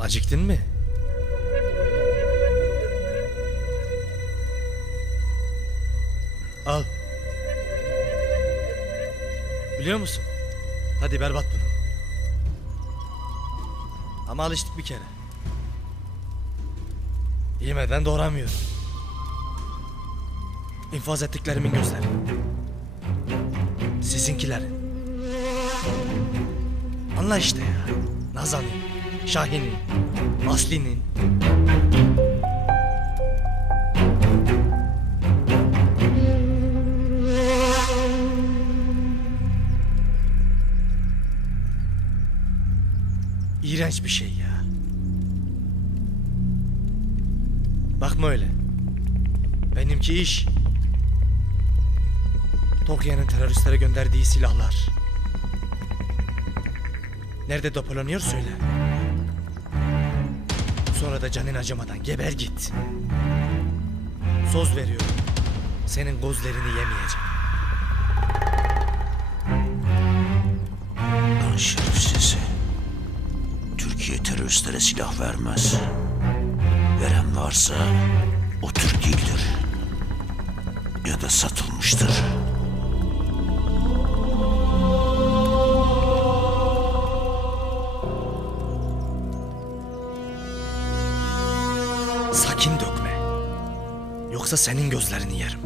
Acıktın mı? Al. Biliyor musun? Hadi berbat bunu. Ama alıştık bir kere. Yemeden doğramıyorum. İnfaz ettiklerimin gözleri. Sizinkilerin. Anla işte ya. Nazan'ın, Şahin'in, Asli'nin. İğrenç bir şey ya. Bakma öyle. Benimki iş. Tokyo'nun teröristlere gönderdiği silahlar. Nerede depolanıyor söyle. Sonra da canın acımadan geber git. Söz veriyorum. Senin gözlerini yemeyeceğim. Lan şerefsiz. Türkiye teröristlere silah vermez. Veren varsa o Türk değildir. Ya da satılmıştır. Sakin dökme. Yoksa senin gözlerini yerim.